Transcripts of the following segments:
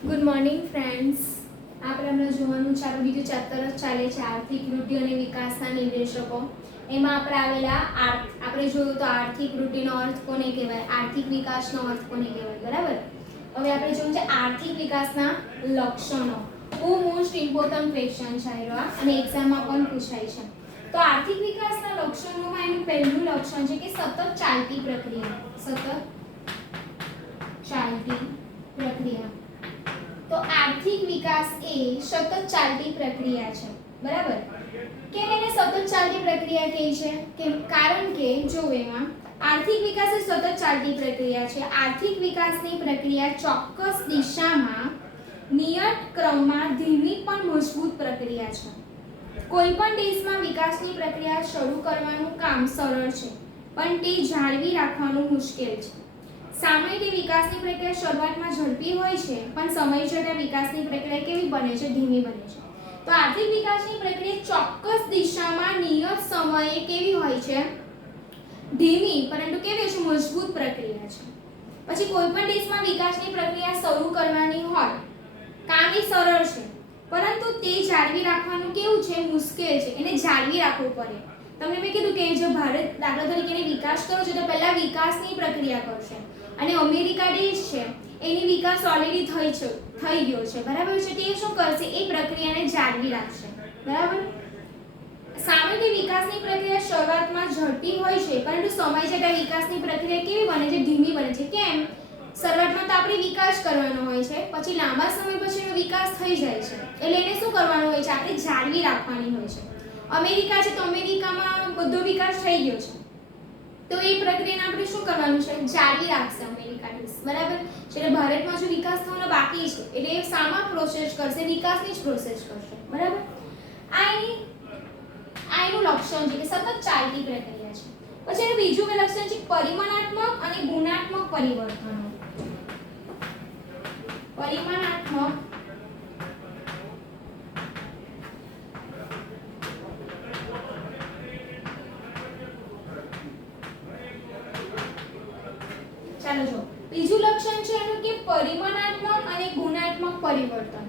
Good morning friends. આપણે હમણાં જોવાનું ચાલુ બીજું ચેપ્ટર જ ચાલે છે આર્થિક વૃદ્ધિ અને વિકાસના નિર્દેશકો. એમાં આપણે જોયું તો આર્થિક વૃદ્ધિનો અર્થ કોને કહેવાય, આર્થિક વિકાસનો અર્થ કોને કહેવાય, બરાબર. હવે આપણે જોયું છે આર્થિક વિકાસના લક્ષણો. બહુ મોસ્ટ ઇમ્પોર્ટન્ટ ક્વેશ્ચન છે અને એક્ઝામમાં પણ પૂછાય છે. તો આર્થિક વિકાસના લક્ષણોમાં એનું પહેલું લક્ષણ છે કે સતત ચાલતી પ્રક્રિયા. સતત ચાલતી પ્રક્રિયા. તો આર્થિક વિકાસ એ સતત ચાલતી પ્રક્રિયા છે, બરાબર. કેમ એને સતત ચાલતી પ્રક્રિયા કહે છે? કારણ કે જો એમાં આર્થિક વિકાસ એ સતત ચાલતી પ્રક્રિયા છે. આર્થિક વિકાસની પ્રક્રિયા ચોક્કસ દિશામાં નિયત ક્રમમાં ધીમી પણ મજબૂત પ્રક્રિયા છે. કોઈ પણ દેશમાં વિકાસની પ્રક્રિયા શરૂ કરવાનું કામ સરળ છે, પણ તે જાળવી રાખવાનું મુશ્કેલ છે. સામાન્ય વિકાસની પ્રક્રિયા શરૂઆતમાં ઝડપી હોય છે, પણ સમય જતાં વિકાસની પ્રક્રિયા કેવી બને છે? ધીમી બને છે. તો આર્થિક વિકાસની પ્રક્રિયા ચોક્કસ દિશામાં નિયત સમયે કેવી હોય છે? ધીમી, પરંતુ કેવી છે? મજબૂત પ્રક્રિયા છે. પછી કોઈ પણ દેશમાં વિકાસની પ્રક્રિયા શરૂ કરવાની હોય, કામ એ સરળ છે, પરંતુ તે જાળવી રાખવાનું કેવું છે? મુશ્કેલ છે. એને જાળવી રાખવું પડે. તમને મેં કીધું કે જો ભારત દાખલા તરીકે વિકાસ કરો છો તો પહેલા વિકાસની પ્રક્રિયા કરશે, અને અમેરિકા દેશ છે એની વિકાસ ઓલરેડી થઈ ગયો છે, બરાબર છે. તે શું કરશે? એ પ્રક્રિયાને જાળવી રાખશે, બરાબર. સામાન્ય વિકાસની પ્રક્રિયા શરૂઆતમાં ઝડપી હોય છે, પરંતુ સમય જતાં વિકાસની પ્રક્રિયા કેવી બને છે? ધીમી બને છે. કેમ? શરૂઆતમાં તો આપણે વિકાસ કરવાનો હોય છે, પછી લાંબા સમય પછી એનો વિકાસ થઈ જાય છે, એટલે એને શું કરવાનું હોય છે? આપણે જાળવી રાખવાની હોય છે. અમેરિકા છે તો અમેરિકામાં બધો વિકાસ થઈ ગયો છે, તો એ પ્રક્રિયાને આપણે શું કરવાનું છે? જાળવી રાખશે અમેરિકા દેશ, બરાબર. એટલે ભારતમાં જો વિકાસ થવાનો બાકી છે એટલે એ સામા પ્રોસેસ કરશે? વિકાસની જ પ્રોસેસ કરશે, બરાબર. આ એનું લક્ષણ છે કે સતત ચાલતી પ્રક્રિયા છે. પછી એનું બીજું લક્ષણ છે પરિમાણાત્મક અને ગુણાત્મક પરિવર્તનો. પરિમાણાત્મક બીજું લક્ષણ છે એનું કે પરિમાણાત્મક અને ગુણાત્મક પરિવર્તન.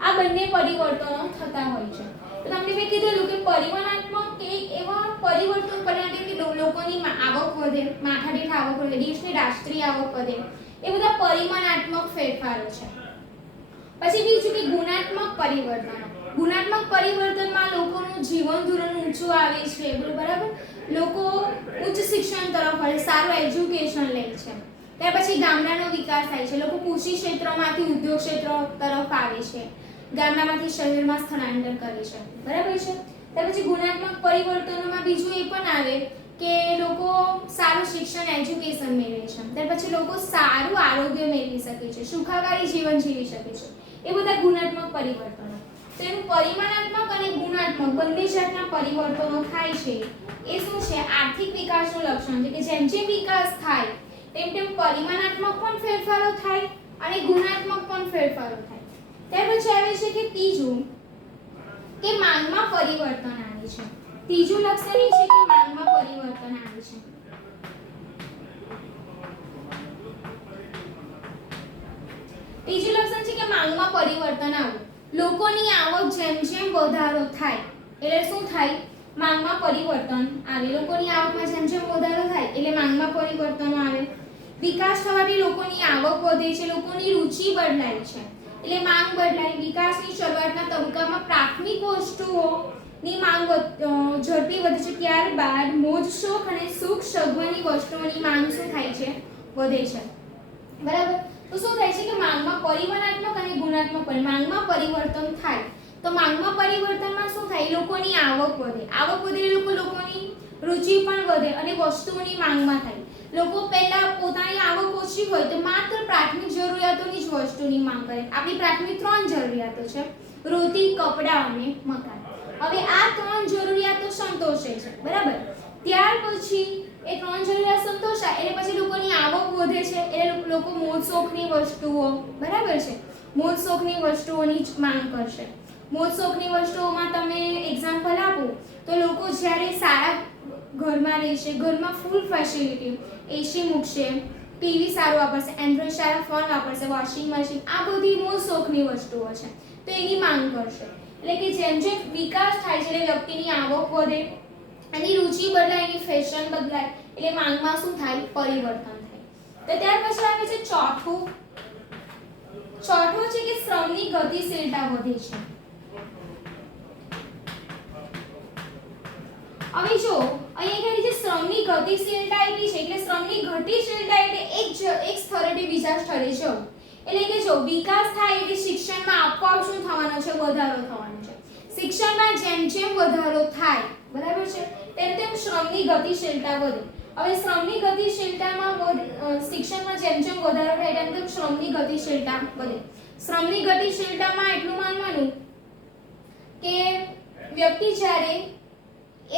આ બંને પરિવર્તનો થતા હોય છે. તો તમને મેં કીધું કે પરિમાણાત્મક કે એવા પરિવર્તન પરિણામે કે લોકોની આવક વધે, માથાદીઠ આવક વધે, દેશની રાષ્ટ્રીય આવક વધે, એ બધા પરિમાણાત્મક ફેરફારો છે. પછી બીજું કે ગુણાત્મક પરિવર્તન. ગુણાત્મક પરિવર્તનમાં લોકોનું જીવન ધોરણ ઊંચું આવે છે, બરાબર. લોકો ઉચ્ચ શિક્ષણ તરફ વળે, સારું એજ્યુકેશન લે છે. ત્યાર પછી ગામડાનો વિકાસ થાય છે. લોકો કૃષિ ક્ષેત્રમાંથી ઉદ્યોગ ક્ષેત્ર તરફ આવે છે, ગામડામાંથી શહેરમાં સ્થળાંતર કરે છે, બરાબર છે. ત્યાર પછી ગુણાત્મક પરિવર્તનોમાં બીજું એ પણ આવે કે લોકો સારું શિક્ષણ એજ્યુકેશન મેળવે છે. ત્યાર પછી લોકો સારું આરોગ્ય મેળવી શકે છે, સુખાકારી જીવન જીવી શકે છે. એ બધા ગુણાત્મક પરિવર્તનો. તો એનું પરિમાણાત્મક અને ગુણાત્મક બંને જાતના પરિવર્તનો થાય છે. એ શું છે? આર્થિક વિકાસનું લક્ષણ છે કે જેમ જેમ વિકાસ થાય તેમ તેમ પરિમાણાત્મક પણ ફેરફારો થાય અને ગુણાત્મક પણ ફેરફારો થાય. ત્યાર પછી આવે છે કે ત્રીજું કે માંગમાં પરિવર્તન આવે છે. ત્રીજું લક્ષણ એ છે કે માંગમાં પરિવર્તન આવે છે. ત્રીજું લક્ષણ છે કે માંગમાં પરિવર્તન આવે. લોકોની આવક જેમ જેમ વધારો થાય એટલે શું થાય? માંગમાં પરિવર્તન આવે. લોકોની આવકમાં જેમ જેમ વધારો થાય એટલે માંગમાં પરિવર્તનો આવે. વિકાસ થવાથી લોકોની આવક વધે છે, લોકોની રુચિ બદલાય છે એટલે માંગ બદલાય. વિકાસની શરૂઆતના તબક્કામાં પ્રાથમિક વસ્તુઓની માંગ ઝડપી વધે છે, ત્યારબાદ મોજ શોખ અને સુખ સગવડની વસ્તુઓની માંગ શું થાય છે? વધે છે, બરાબર. તો શું થાય છે કે માંગમાં પરિમાણાત્મક અને ગુણાત્મક માંગમાં પરિવર્તન થાય. તો માંગમાં પરિવર્તનમાં શું થાય? લોકોની આવક વધે. આવક વધે લોકોની રુચિ પણ વધે અને વસ્તુઓની માંગમાં થાય. લોકો પહેલા પોતાની આવક ઓછી હોય તો માત્ર પ્રાથમિક જરૂરિયાતોની જ વસ્તુની માંગ કરે. આપણી પ્રાથમિક 3 જરૂરિયાતો છે: રોટી, કપડાં અને મકાન. હવે આ 3 જરૂરિયાતો સંતોષે છે, બરાબર. ત્યાર પછી એ 3 જરૂરિયાત સંતોષાય એટલે પછી લોકોની આવક વધે છે એટલે લોકો મોજ શોખની વસ્તુઓ, બરાબર છે, મોજ શોખની વસ્તુઓની જ માંગ કરશે. મોજ શોખની વસ્તુઓમાં તમે એક્ઝામ્પલ આપો તો લોકો જ્યારે સારા ઘરમાં રહેશે, ઘરમાં ફૂલ ફેસિલિટી, એસી મૂકશે, ટીવી સારું વાપરશે, એન્ડ્રોઈડ સારા ફોન વાપરશે, વોશિંગ મશીન, આ બધી મૂળ શોખની વસ્તુઓ છે તો એની માંગ કરશે. એટલે કે જેમ જેમ વિકાસ થાય છે એટલે વ્યક્તિની આવક વધે, એની રુચિ બદલાય, એની ફેશન બદલાય એટલે માંગમાં શું થાય? પરિવર્તન થાય. તો ત્યાર પછી આવે છે ચોથું છે કે શ્રમની ગતિશીલતા વધે છે. હવે જો અહીંયા કહે છે શ્રમની ગતિશીલતા એટલી છે એટલે શ્રમની ગતિશીલતા એટલે એક સ્થળેથી બીજા સ્થળે જવું. એટલે કે જો વિકાસ થાય એટલે શિક્ષણમાં આપોઆપ શું થવાનો છે? વધારો થવાનો છે. શિક્ષણમાં જેમ જેમ વધારો થાય, બરાબર છે, તેમ તેમ શ્રમની ગતિશીલતા વધે. હવે શ્રમની ગતિશીલતામાં શિક્ષણમાં જેમ જેમ વધારો થાય તેમ તેમ શ્રમની ગતિશીલતા વધે. શ્રમની ગતિશીલતામાં એટલું માનવાનું કે વ્યક્તિ જ્યારે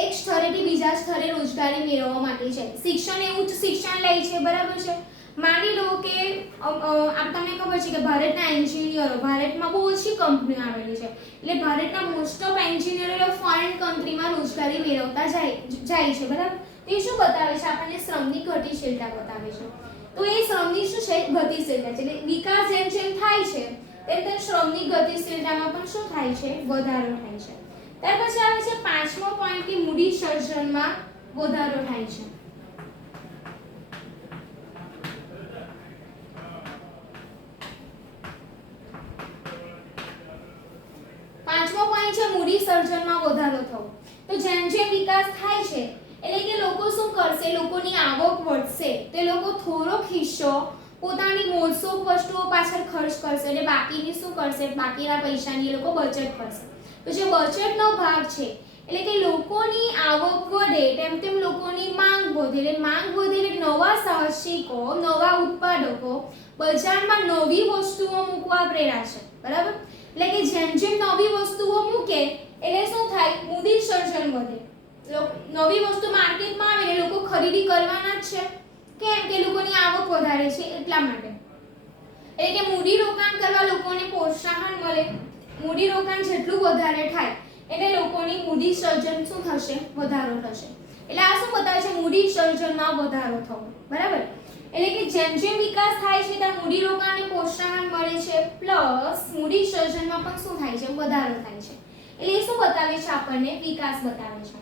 એક સ્થળેથી બીજા સ્થળે રોજગારી મેળવવા માટે છે, શિક્ષણ એ ઉચ્ચ શિક્ષણ લે છે, બરાબર છે. માની લો કે આમ તમને ખબર છે કે ભારતના એન્જિનિયરો, ભારતમાં બહુ ઓછી કંપનીઓ આવેલી છે એટલે ભારતના મોસ્ટ ઓફ એન્જિનિયરો ફોરેન કન્ટ્રીમાં રોજગારી મેળવતા જાય છે, બરાબર. તો એ શું બતાવે છે? આપણને શ્રમની ગતિશીલતા બતાવે છે. તો એ શ્રમની શું છે? ગતિશીલતા છે. એટલે વિકાસ જેમ જેમ થાય છે તેમ તેમ શ્રમની ગતિશીલતામાં પણ શું થાય છે? વધારો થાય છે. ત્યાર પછી આવે છે પાંચમો પોઈન્ટ કે મૂડી સર્જનમાં વધારો થાય છે. પાંચમો પોઈન્ટ છે મૂડી સર્જનમાં વધારો થવો. તો જેમ જેમ વિકાસ થાય છે એટલે કે લોકો શું કરશે? લોકોની આવક વધશે તો લોકો થોડોક હિસ્સો પોતાની મોજશોખ વસ્તુઓ પાછળ ખર્ચ કરશે એટલે બાકીની શું કરશે? બાકીના પૈસાની લોકો બચત કરશે. તો જે બચતનો ભાગ છે એટલે કે લોકોની આવક વધે તેમ તેમ લોકોની માંગ વધે, એટલે માંગ વધે એટલે નવા સાહસિકો, નવા ઉત્પાદકો બજારમાં નવી વસ્તુઓ મૂકવા પ્રેરાશે, બરાબર. એટલે કે જેમ જેમ નવી વસ્તુઓ મૂકે એટલે શું થાય? મૂડી સર્જન વધે. નવી વસ્તુ માર્કેટમાં આવે એટલે લોકો ખરીદી કરવાના જ છે. કેમ કે લોકોની આવક વધારે છે એટલા માટે. એટલે કે મૂડી રોકાણ કરવા લોકોને પ્રોત્સાહન મળે. મૂડી રોકાણ જેટલું વધારે થાય એટલે લોકોની મૂડી સર્જન શું થશે? વધારો થશે. એટલે આ શું બતાવે છે? મૂડી સર્જનમાં વધારો થવો, બરાબર. એટલે કે જેમ જેમ વિકાસ થાય છે ત્યાં મૂડી રોકાણને પ્રોત્સાહન મળે છે પ્લસ મૂડી સર્જનમાં પણ શું થાય છે? વધારો થાય છે. એટલે એ શું બતાવે છે? આપણને વિકાસ બતાવે છે.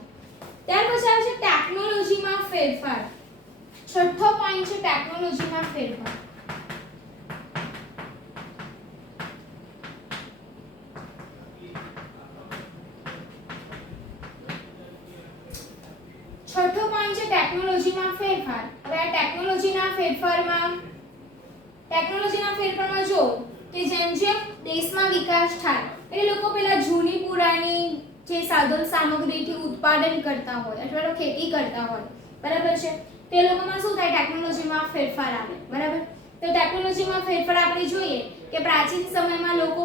ત્યાર પછી આવે છે ટેકનોલોજીમાં ફેરફાર. છઠ્ઠો પોઈન્ટ છે ટેકનોલોજીમાં ફેરફાર. છઠ્ઠો પોઈન્ટ છે ટેકનોલોજીમાં ફેરફાર. હવે આ ટેકનોલોજીના ફેરફારમાં જો કે જેમ જેમ દેશમાં વિકાસ થાય એટલે લોકો પેલા જૂની પુરાણી જે સાધન સામગ્રીથી ઉત્પાદન કરતા હોય અથવા તો ખેતી કરતા હોય, બરાબર છે, તે લોકોમાં શું થાય? ટેકનોલોજીમાં ફેરફાર આવે, બરાબર. તો ટેકનોલોજીમાં ફેરફાર આપણે જોઈએ કે પ્રાચીન સમયમાં લોકો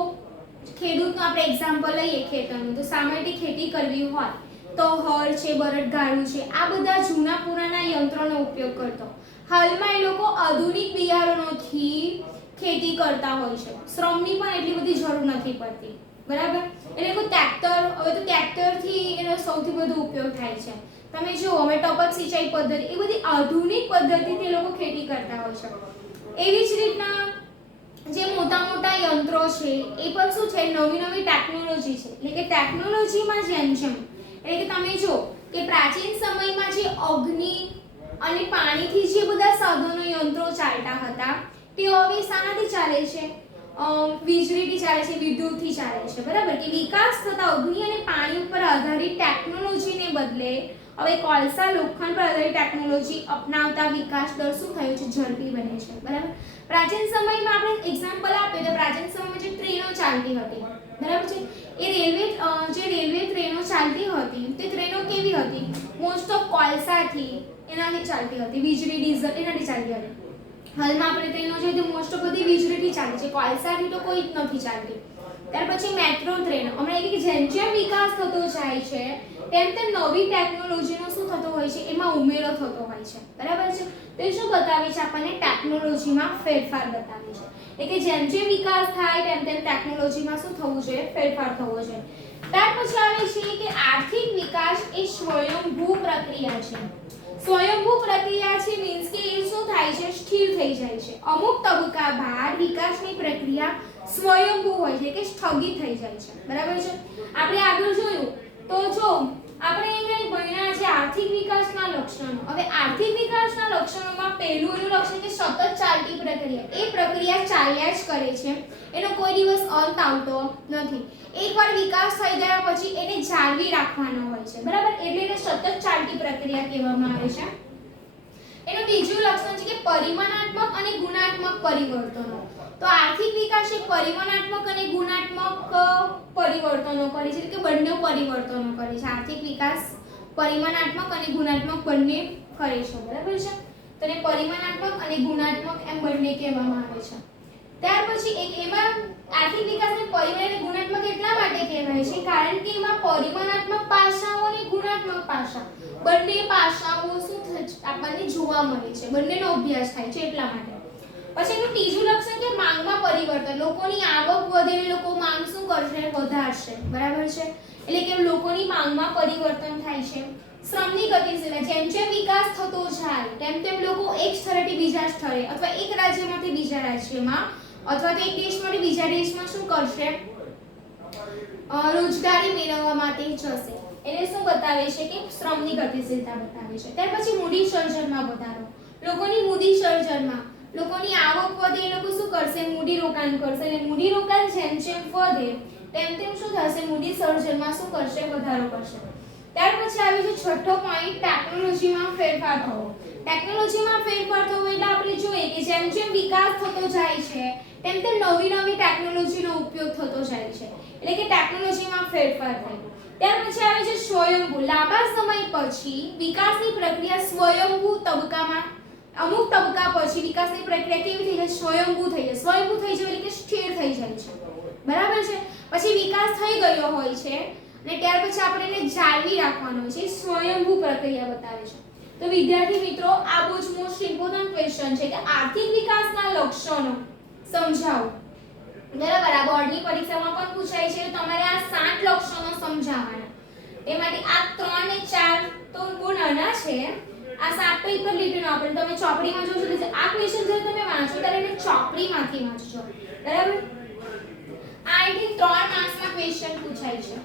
ખેડૂતનું આપણે એક્ઝામ્પલ લઈએ ખેતરનું, તો સામાન્ય ખેતી કરવી હોય તો હળ છે, બળદગાડું છે, આ બધા જૂના પુરાના યંત્રોનો ઉપયોગ કરતો. હાલમાં એ લોકો આધુનિક બિયારણોથી ખેતી કરતા હોય છે. શ્રમની પણ એટલી બધી જરૂર નથી પડતી, બરાબર. એટલે કોઈ ટ્રેક્ટર, હવે તો ટ્રેક્ટરથી એનો સૌથી વધુ ઉપયોગ થાય છે. તમે જુઓ હવે ટપક સિંચાઈ પદ્ધતિ, એ બધી આધુનિક પદ્ધતિથી લોકો ખેતી કરતા હોય છે. એવી જ રીતના જે મોટા મોટા યંત્રો છે એ પણ શું છે? નવી નવી ટેકનોલોજી છે. એટલે કે ટેકનોલોજીમાં જેમ જેમ એટલે કે તમે જો કે પ્રાચીન સમયમાં જે અગ્નિ અને પાણીથી જે બધા સાધનો યંત્રો ચાલતા હતા તે હવે શાનાથી ચાલે છે? વીજળીથી ચાલે છે, વિદ્યુતથી ચાલે છે, બરાબર. કે વિકાસ થતા અગ્નિ અને પાણી ઉપર આધારિત ટેકનોલોજીને બદલે હવે કોલસા, લોખંડ પર આધારિત ટેકનોલોજી અપનાવતા વિકાસ દર શું થયો છે? ઝડપી બને છે, બરાબર. પ્રાચીન સમયમાં આપણે એક્ઝામ્પલ આપીએ તો પ્રાચીન સમયમાં જે ટ્રેનો ચાલતી હતી, બરાબર છે, એ રેલવે ટ્રેનો ચાલતી હતી તે ટ્રેનો કેવી હતી? મોસ્ટ ઓફ કોલસાથી એનાથી ચાલતી હતી, વીજળી, ડીઝલ એનાથી ચાલતી હતી. હાલમાં આપણે ટ્રેનો છે તે મોસ્ટ ઓફ બધી વીજળીથી ચાલે છે, કોલસાથી તો કોઈ જ નથી ચાલતી. ત્યાર પછી મેટ્રો ટ્રેન. હમણાં કે જેમ જેમ વિકાસ થતો જાય છે તેમ તેમ નવી ટેકનોલોજીનો શું થતો હોય છે? એમાં ઉમેરો થતો હોય છે, બરાબર છે. તો એ શું બતાવે છે? આપણને ટેકનોલોજીમાં ફેરફાર બતાવે છે. એટલે કે જેમ જેમ વિકાસ થાય તેમ તેમ ટેકનોલોજીમાં શું થવું જોઈએ? ફેરફાર થવો જોઈએ. ત્યાર પછી આવે છે કે આર્થિક વિકાસ એ સ્વયંભૂ પ્રક્રિયા છે. સ્વયંભૂ પ્રક્રિયા છે મીન્સ કે એ શું થાય છે, સ્થિર થઈ જાય છે. અમુક તબક્કા બાદ વિકાસની પ્રક્રિયા સ્વયંભૂ હોય છે કે સ્થગિત થઈ જાય છે. બરાબર છે. આપણે આગળ જોયું તો જો આપણે એને ભણ્યા છે આર્થિક વિકાસના લક્ષણો. હવે આર્થિક વિકાસના લક્ષણોમાં પહેલું એનું લક્ષણ કે સતત ચાલતી પ્રક્રિયા. એ પ્રક્રિયા ચાલ્યા જ કરે છે, એનો કોઈ દિવસ અંત આવતો નથી. એકવાર વિકાસ થઈ ગયા પછી એને જાળવી રાખવાનો હોય છે. બરાબર, એટલે એને સતત ચાલતી પ્રક્રિયા કહેવામાં આવે છે. એનું બીજું લક્ષણ છે કે પરિમાણાત્મક અને ગુણાત્મક પરિવર્તનો. તો આર્થિક વિકાસ એ પરિમાણાત્મક અને ગુણાત્મક પરિવર્તનો કરે છે કે બંને પરિવર્તનો કરે છે. આર્થિક વિકાસ પરિમાણાત્મક અને ગુણાત્મક બંને કરે છે. બરાબર છે. તો એને પરિમાણાત્મક અને ગુણાત્મક એમ બંને કહેવામાં આવે છે. ત્યાર પછી એક એમાં આર્થિક વિકાસને પરિમાણ અને ગુણાત્મક એટલા માટે કહેવાય છે કારણ કે એમાં પરિમાણાત્મક પાસાઓ અને ગુણાત્મક પાસા બંને પાસાઓ શું આપણને જોવા મળે છે, બંનેનો અભ્યાસ થાય છે એટલા માટે. પછી એનું ત્રીજું લક્ષણ કે માંગમાં પરિવર્તન. લોકોની આવક વધે એટલે લોકો માંગ શું કરશે, વધારશે. બરાબર છે. એટલે કે લોકોની માંગમાં પરિવર્તન થાય છે. શ્રમની ગતિશીલતા. જેમ જેમ વિકાસ થતો જાય તેમ તેમ લોકો એક સ્થળેથી બીજા સ્થળે અથવા એક રાજ્યમાંથી બીજા રાજ્યમાં અથવા તો એક દેશમાંથી બીજા દેશમાં શું કરશે, રોજગારી મેળવવા માટે જશે. એને શું બતાવે છે કે શ્રમની ગતિશીલતા બતાવે છે. ત્યાર પછી મૂડી સર્જનમાં વધારો. લોકોની મૂડી સર્જનમાં લોકોની આવક વધે એ લોકો શું કરશે, મૂડી રોકાણ કરશે. અને મૂડી રોકાણ જેમ જેમ વધે તેમ તેમ શું થશે, મૂડી સર્જનમાં શું કરશે, વધારો કરશે. ત્યાર પછી આવે છે છઠ્ઠો પોઈન્ટ, ટેકનોલોજીમાં ફેરફાર થવો. ટેકનોલોજીમાં ફેરફાર થવો એટલે આપણે જોઈએ કે જેમ જેમ વિકાસ થતો જાય છે તેમ તેમ નવી નવી ટેકનોલોજીનો ઉપયોગ થતો જાય છે. એટલે કે ટેકનોલોજીમાં ફેરફાર થાય. ત્યાર પછી આવે છે સ્વયંભૂ. લાંબા સમય પછી વિકાસની પ્રક્રિયા સ્વયંભૂ તબક્કામાં અમુક તબક્કા પછી વિકાસની પ્રક્રિયા કેવી થઈ જાય, સ્વયંભૂ થઈ જાય. સ્વયંભૂ થઈ જાય એટલે કે સ્થિર થઈ જાય છે. બરાબર છે. પછી વિકાસ થઈ ગયો હોય છે અને ત્યાર પછી આપણે એને જાળવી રાખવાનો હોય છે. સ્વયંભૂ પ્રક્રિયા બતાવે છે. તો વિદ્યાર્થી મિત્રો આ બહુ જ મોસ્ટ ઇમ્પોર્ટન્ટ ક્વેશ્ચન છે કે આર્થિક વિકાસના લક્ષણો સમજાવો. બરાબર, આ બોર્ડની પરીક્ષામાં પણ પૂછાય છે. તમારે આ 7 લક્ષણો સમજાવવાના. એમાંથી આ 3 ને 4 તો બહુ નાના છે. આ 7 તો એક જ લીટીનો આપણે તમે ચોપડીમાં જોશો એટલે આ ક્વેશ્ચન જ્યારે તમે વાંચો ત્યારે એને ચોપડીમાંથી વાંચજો. બરાબર, આ આઈ થિંક 3 માર્ક્સમાં ક્વેશ્ચન પૂછાય છે.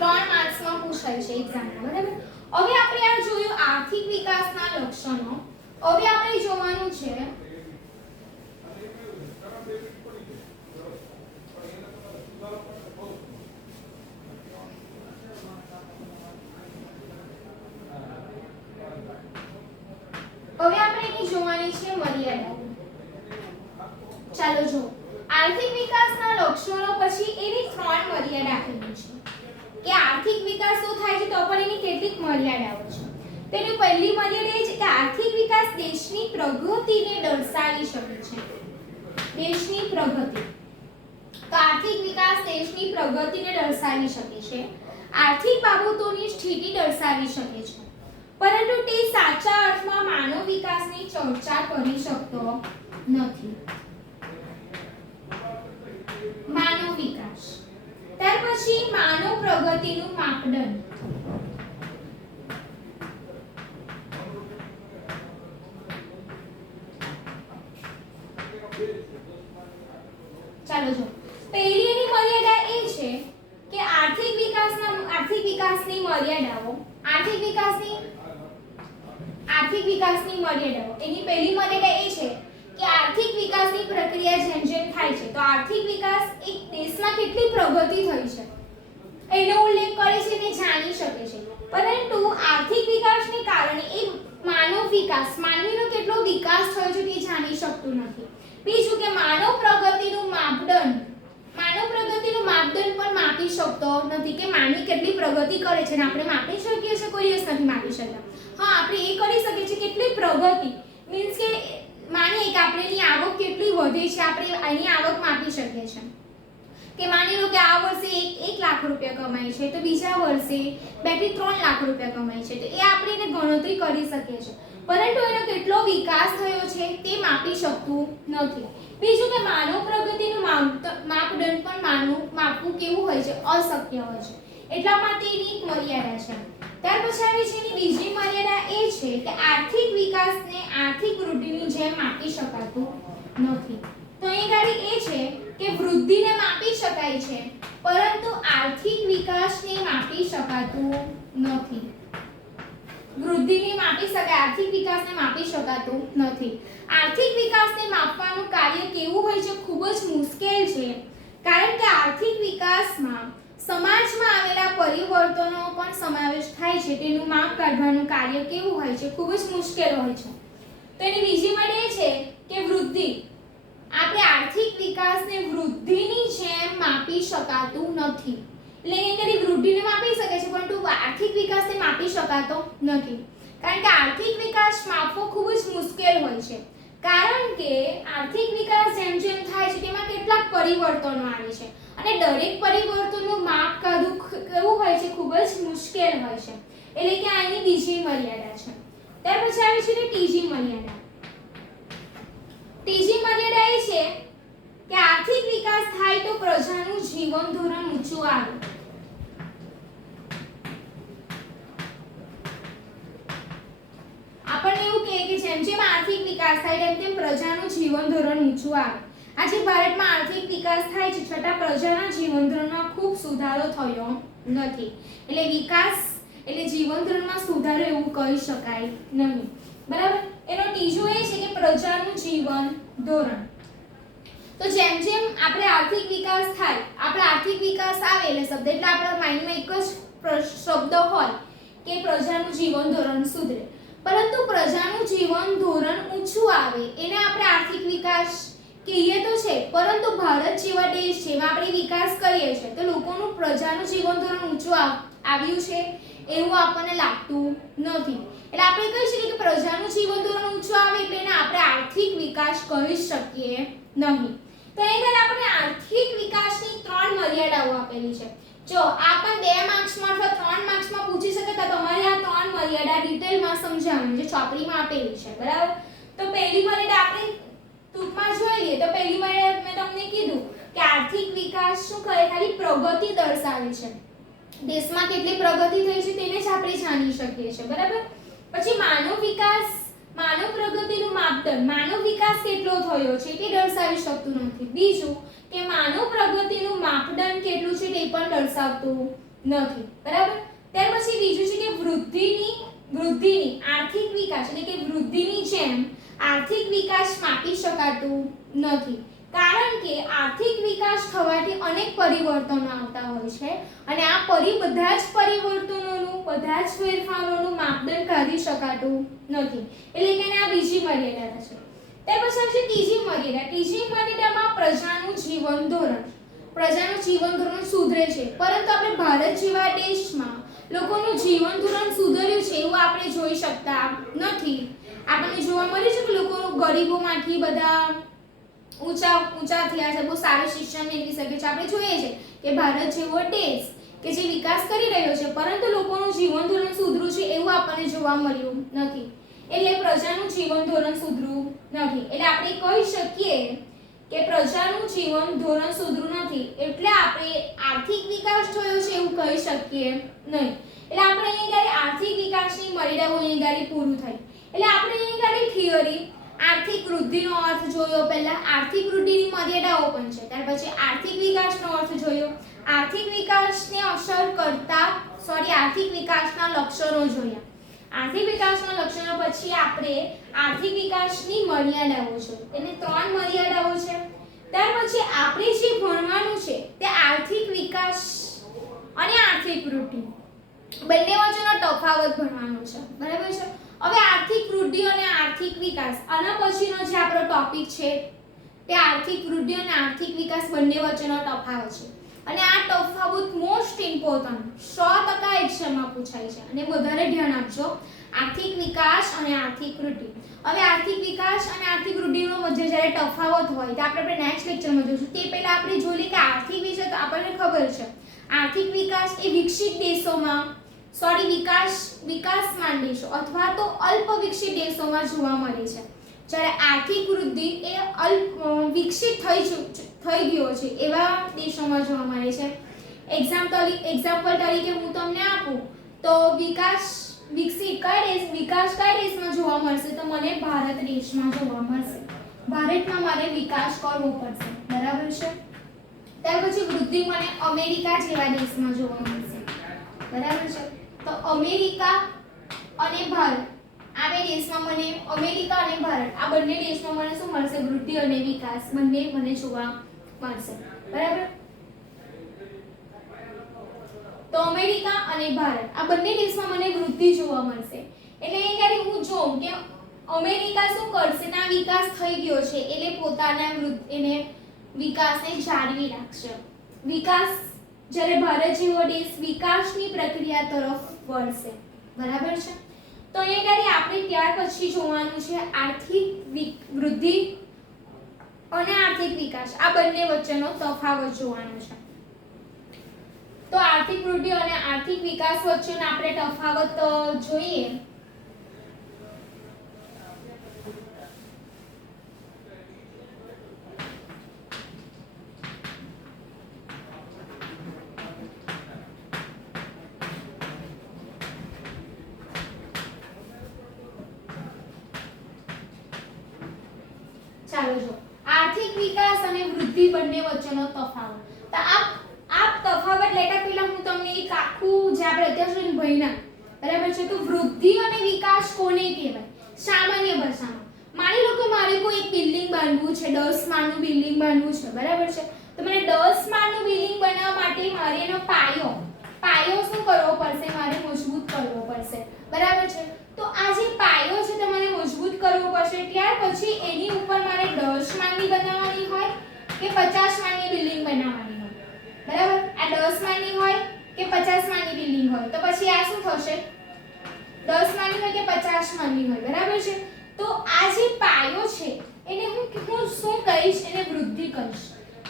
3 માર્ક્સમાં પૂછાય છે એક્ઝામમાં. બરાબર, હવે આપણે આ જોયું આર્થિક વિકાસના લક્ષણો. હવે આપણે જોવાનું છે મર્યાદા. ચાલો જો આર્થિક વિકાસના લક્ષણો પછી એની 3 મર્યાદા આપેલી છે કે આર્થિક વિકાસ તો થાય છે તો પણ એની કેટલીક મર્યાદાઓ છે. તેની પહેલી મર્યાદા એ છે કે આર્થિક વિકાસ દેશની પ્રગતિને દર્શાવી શકે છે. દેશની પ્રગતિ. તો આર્થિક વિકાસ દેશની પ્રગતિને દર્શાવી શકે છે. આર્થિક બાબતોની સ્થિતિ દર્શાવી શકે છે. પરંતુ તે સાચા અર્થમાં માનવ વિકાસની ચર્ચા કરી શકતો નથી. માનવ વિકાસ. ત્યાર પછી માનવ પ્રગતિનું માપદંડ. ચાલો જો પહેલી એની મર્યાદા એ છે કે આર્થિક વિકાસની મર્યાદાઓ આર્થિક વિકાસની મર્યાદાઓ. એની પહેલી મર્યાદા એ છે કે આર્થિક વિકાસની પ્રક્રિયા જેમ જેમ થાય છે તો આર્થિક વિકાસ એક દેશમાં કેટલી પ્રગતિ થઈ છે એનો ઉલ્લેખ કરે છે તે જાણી શકે છે. પરંતુ આર્થિક વિકાસને કારણે એ માનવ વિકાસ માનવીનો કેટલો વિકાસ થયો છે તે જાણી શકતું નથી. બીજું કે માનવ પ્રગતિનું માપદંડ પણ માપી શકતો નથી કે માનવી કેટલી પ્રગતિ કરે છે ને આપણે માપી શકીએ છીએ, કોઈ દિવસ નથી માપી શકતા. હા, આપણે એ કરી શકીએ છીએ કેટલી પ્રગતિ મીન્સ કે માનીએ કે આપણેની આવક કેટલી વધે છે, આપણે એની આવક માપી શકીએ છીએ. કે માની લો કે આ વર્ષે 1 લાખ રૂપિયા કમાય છે તો બીજા વર્ષે 2 થી 3 લાખ રૂપિયા કમાય છે તો એ આપણે એને ગણતરી કરી શકીએ છીએ. પરંતુ એનો કેટલો વિકાસ થયો છે તે માપી શકતું નથી. બીજું કે માનવ પ્રગતિનું માપદંડ પણ માપવું કેવું હોય છે, અશક્ય હોય છે. એટલા માટે એની એક મર્યાદા છે. ત્યાર પછી આવે છે એની બીજી મર્યાદા એ છે કે આર્થિક વિકાસને આર્થિક વૃદ્ધિની જેમ માપી શકાતું નથી. તો અહીં ગાડી એ છે કે વૃદ્ધિને માપી શકાય છે પરંતુ આર્થિક વિકાસને માપી શકાતું નથી. વૃદ્ધિને માપી શકાય, આર્થિક વિકાસને માપી શકાતું નથી. આર્થિક વિકાસને માપવાનું કાર્ય કેવું હોય છે? ખૂબ જ મુશ્કેલ છે, કારણ કે આર્થિક વિકાસમાં સમાજમાં આવેલા પરિવર્તનો પણ સમાવેશ થાય છે. તેનું માપ કાઢવાનું કાર્ય કેવું હોય છે? ખૂબ જ મુશ્કેલ હોય છે. તો એની બીજી વાત એ છે કે વૃદ્ધિ, આપણે આર્થિક વિકાસને વૃદ્ધિની જેમ માપી શકાતું નથી. એટલે એની અંદર વૃદ્ધિને માપી શકે છે પરંતુ આર્થિક વિકાસને માપી શકાતો નથી, કારણ કે આર્થિક વિકાસ માપવો ખૂબ જ મુશ્કેલ હોય છે. કારણ કે આર્થિક વિકાસ જેમ જેમ થાય છે તેમાં કેટલાક પરિવર્તનો આવે છે અને દરેક પરિવર્તનનું માપ કાઢવું કેવું હોય છે? ખૂબ જ મુશ્કેલ હોય છે. એટલે કે આની બીજી મર્યાદા છે. ત્યાર પછી આવે છે ત્રીજી મર્યાદા. ત્રીજી મર્યાદા એ છે કે આર્થિક વિકાસ થાય તો પ્રજાનું જીવન ધોરણ ઊંચું આવે. આપણને એવું કહે કે જેમ જેમ આર્થિક વિકાસ થાય તેમ તેમ પ્રજાનું જીવન ધોરણ ઊંચું આવે. આજે ભારતમાં આર્થિક વિકાસ થાય છે છતાં પ્રજાના જીવન ધોરણમાં ખૂબ સુધારો થયો નથી. એટલે વિકાસ એટલે જીવન ધોરણમાં સુધારો એવું કહી શકાય નહીં. બરાબર. એનો ત્રીજો એ છે કે પ્રજાનું જીવન ધોરણ. તો જેમ જેમ આપણે આર્થિક વિકાસ થાય, આપણે આર્થિક વિકાસ આવે એટલે શબ્દ એટલે આપણા માઇન્ડમાં એક જ શબ્દ હોય કે પ્રજાનું જીવન ધોરણ સુધરે. પરંતુ પ્રજાનું જીવન ધોરણ ઊંચું આવે એને આપણે આર્થિક વિકાસ કહીએ તો છે, પરંતુ ભારત જેવા દેશ છે એમાં આપણે વિકાસ કરીએ છીએ તો લોકોનું પ્રજાનું જીવન ધોરણ ઊંચું આવ્યું છે એવું આપણને લાગતું નથી. એટલે આપણે કહી શકીએ કે પ્રજાનું જીવન ધોરણ ઊંચું આવે એટલે એને આપણે આર્થિક વિકાસ કહી શકીએ નહીં. તો અહીં આપણે આર્થિક વિકાસની 3 મર્યાદાઓ આપેલી છે. જો આ પણ 2 માર્ક્સમાં અથવા 3 માર્ક્સમાં પૂછી શકે તો તમારે આ 3 મર્યાદા ડિટેલમાં સમજાવવાની જે ચોપડીમાં આપેલી છે. બરાબર. તો પહેલી મર્યાદા આપણે ટૂંકમાં જોઈ લઈએ. તો પહેલી મર્યાદા મેં તમને કીધું કે આર્થિક વિકાસ શું કરે? ખાલી પ્રગતિ દર્શાવે છે. દેશમાં કેટલી પ્રગતિ થઈ છે તેને જ આપણે જાણી શકીએ છીએ. બરાબર. પછી માનવ વિકાસ, માનવ પ્રગતિનું માપદંડ, માનવ વિકાસ કેટલો થયો છે તે દર્શાવી શકતું નથી. બીજું કે માનવ પ્રગતિનું માપદંડ કેટલું છે તે પણ દર્શાવતું નથી. બરાબર. ત્યાર પછી બીજું છે કે વૃદ્ધિની આર્થિક વિકાસ એટલે કે વૃદ્ધિની જેમ આર્થિક વિકાસ માપી શકાતું નથી, કારણ કે આર્થિક વિકાસ થવાથી અનેક પરિવર્તનો આવતા હોય છે અને આ બધા જ પરિવર્તનોનું, બધા જ ફેરફારોનું માપદંડ કાઢી શકાતું નથી. એટલે કે આ બીજી મર્યાદા છે. ત્યાર પછી આવશે ત્રીજી મર્યાદા. ત્રીજી મર્યાદામાં પ્રજાનું જીવન ધોરણ. પ્રજાનું જીવન ધોરણ સુધરે છે, પરંતુ આપણે ભારત જેવા દેશમાં લોકોનું જીવન ધોરણ સુધર્યું છે એવું આપણે જોઈ શકતા નથી. આપણને જોવા મળે છે કે લોકો ગરીબોમાંથી બધા ઊંચા થયા છે, બહુ સારું શિક્ષણ મેળવી શકે છે. આપણે જોઈએ છે કે ભારત જેવો દેશ કે જે વિકાસ કરી રહ્યો છે પરંતુ લોકોનું જીવન ધોરણ સુધર્યું છે એવું આપણને જોવા મળ્યું નથી. એટલે પ્રજાનું જીવન ધોરણ સુધર્યું નથી. એટલે આપણે કહી શકીએ કે પ્રજાનું જીવન ધોરણ સુધર્યું નથી એટલે આપણે આર્થિક વિકાસ થયો છે એવું કહી શકીએ નહીં. એટલે આપણે અહીં આર્થિક વિકાસની મર્યાદાઓ અહીં પૂરું થઈ. એટલે આપણે અહીં થિયરી આર્થિક વૃદ્ધિનો અર્થ જોયો, પહેલા આર્થિક વૃદ્ધિની મર્યાદાઓ પણ છે, ત્યાર પછી આર્થિક વિકાસનો અર્થ જોયો, આર્થિક વિકાસને અસર કરતા આર્થિક વિકાસના લક્ષણો જોયા. આર્થિક વિકાસના લક્ષણો પછી આપણે આર્થિક વિકાસની મર્યાદાઓ જોઈ. એટલે 3 મર્યાદાઓ છે. ત્યાર પછી આપણે જે ભણવાનું છે તે આર્થિક વિકાસ અને આર્થિક વૃદ્ધિ બંને વચ્ચેનો તફાવત ભણવાનો છે. બરાબર છે. હવે આર્થિક વૃદ્ધિ અને આર્થિક વિકાસ આના પછીનો જે આપણો ટોપિક છે તે આર્થિક વૃદ્ધિ અને આર્થિક વિકાસ બંને વચ્ચેનો તફાવત છે. અને આ તફાવત મોસ્ટ ઇમ્પોર્ટન્ટ 100% એક્ઝામમાં પૂછાય છે અને વધારે ધ્યાન આપજો. આર્થિક વિકાસ અને આર્થિક વૃદ્ધિ. હવે આર્થિક વિકાસ અને આર્થિક વૃદ્ધિનો મધ્ય જ્યારે તફાવત હોય તો આપણે નેક્સ્ટ લેક્ચરમાં જોઈશું. તે પહેલા આપણે જોઈ લઈએ કે આર્થિક વિશે તો આપણને ખબર છે આર્થિક વિકાસ એ વિકસિત દેશોમાં વિકાસમાન દેશો અથવા તો અલ્પ વિકસિત દેશોમાં જોવા મળે છે, જ્યારે આર્થિક વૃદ્ધિ એ વિકસિત થઈ ગયો છે એવા દેશોમાં જોવા મળે છે. એક્ઝામ્પલ તરીકે હું તમને આપું તો વિકસિત વિકાસ કયા દેશમાં જોવા મળશે? તો મને ભારત દેશમાં જોવા મળશે. ભારતમાં મારે વિકાસ કરવો પડશે, બરાબર છે. ત્યાર પછી વૃદ્ધિ મને અમેરિકા જેવા દેશમાં જોવા મળશે, બરાબર છે. તો અમેરિકા અને ભારત આ બે દેશમાં મને અમેરિકા અને ભારત આ બંને દેશમાં મને શું મળશે? વૃદ્ધિ અને વિકાસ બંને મને જોવા મળશે, બરાબર. તો અમેરિકા અને ભારત આ બંને દેશમાં મને વૃદ્ધિ જોવા મળશે. એટલે એ ક્યારે હું જોઉં કે અમેરિકા શું કરશે? ના વિકાસ થઈ ગયો છે એટલે પોતાના એને વિકાસને જાળવી રાખશે. વિકાસ જ્યારે ભારત જેવો દેશ વિકાસની પ્રક્રિયા તરફ વળશે, બરાબર છે. તો એ ક્યારે આપણે ત્યાર પછી જોવાનું છે આર્થિક વૃદ્ધિ અને આર્થિક વિકાસ આ બંને વચ્ચેનો તફાવત જોવાનો છે. તો આર્થિક વૃદ્ધિ અને આર્થિક વિકાસ વચ્ચેનો આપણે તફાવત જોઈએ. ચાલો જો આર્થિક વિકાસ અને વૃદ્ધિ બંને વચ્ચેનો તફાવત. તો આ તફાવત લેતા પહેલા હું તમને એક આખું જે આપણે અત્યાર સુધી ભણ્યા, બરાબર છે. તો વૃદ્ધિ અને વિકાસ કોને કહેવાય? સામાન્ય ભાષામાં માની લો કે મારે કોઈ એક બિલ્ડિંગ બાંધવું છે, 10 માળનું બિલ્ડિંગ બાંધવું છે, બરાબર છે. તો મને 10 માળનું બિલ્ડિંગ બનાવવા માટે મારે એનો પાયો શું કરવો પડશે? મારે મજબૂત કરવો પડશે, બરાબર છે. તો આ જે પાયો છે તમારે મજબૂત કરવો પડશે. ત્યાર પછી એની ઉપર મારે 10 માળની બનાવવાની હોય કે 50 માળની બિલ્ડિંગ બનાવવાની હોય, બરાબર. આ 10 માળની હોય કે 50 માળની બિલ્ડિંગ હોય તો પછી આ શું થશે? 10 માળની હોય કે 50 માળની હોય, બરાબર છે. તો આ જે પાયો છે એને હું શું કહીશ? એને વૃદ્ધિ કહીશ.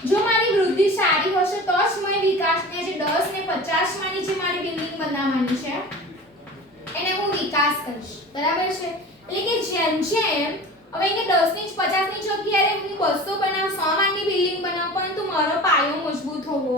જો મારી વૃદ્ધિ સારી હશે તો જ મને વિકાસને જે 10 ને 50 માળની જે મારી બિલ્ડિંગ બનાવવાની છે એને હું વિકાસ કરીશ, બરાબર છે. એટલે કે જેમ હવે કે 10 ની 50 ની જગ્યાએ હું 200 બનાવ 100 માળની બિલ્ડિંગ બનાવ, પરંતુ મારો પાયો મજબૂત હોવો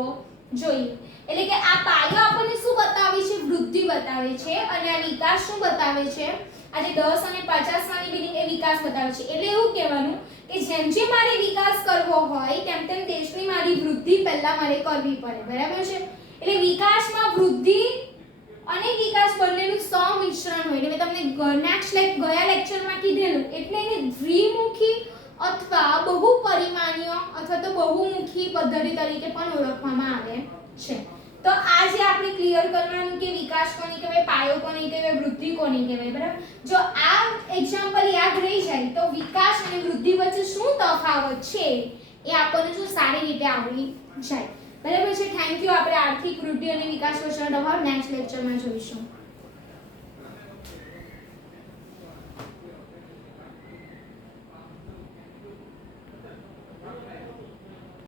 જોઈએ. એટલે કે આ પાયો આપણને શું બતાવે છે? વૃદ્ધિ બતાવે છે. અને આ વિકાસ શું બતાવે છે? આ જે 10 અને 50 માળની બિલ્ડિંગ એ વિકાસ બતાવે છે. એટલે એવું કહેવાનું કે જેમ મારે વિકાસ કરવો હોય તેમ દેશની મારી વૃદ્ધિ પહેલા મારે કરવી પડે, બરાબર છે. એટલે વિકાસમાં વૃદ્ધિ અને વિકાસ બંનેનું સંમિશ્રણ હોય. એટલે મેં તમને ગયા લેક્ચરમાં કીધેલું. એટલે એને દ્વિમુખી અથવા બહુપરિમાણીય અથવા તો બહુમુખી પદ્ધતિ તરીકે પણ ઓળખવામાં આવે છે. તો આજે આપણે ક્લિયર કરવાનું કે વિકાસ કોને કહેવાય, પાયો કોને કહેવાય, વૃદ્ધિ કોને કહેવાય, બરાબર. જો આ એક્ઝામ્પલ યાદ રહી જાય તો વિકાસ અને વૃદ્ધિ વચ્ચે શું તફાવત છે એ આપણને જો સારી રીતે આવડી જાય, બરાબર છે. Thank you. આપણે આર્થિક વૃદ્ધિ અને વિકાસ વચ્ચેનો તફાવત નેક્સ્ટ લેક્ચરમાં જોઈશું.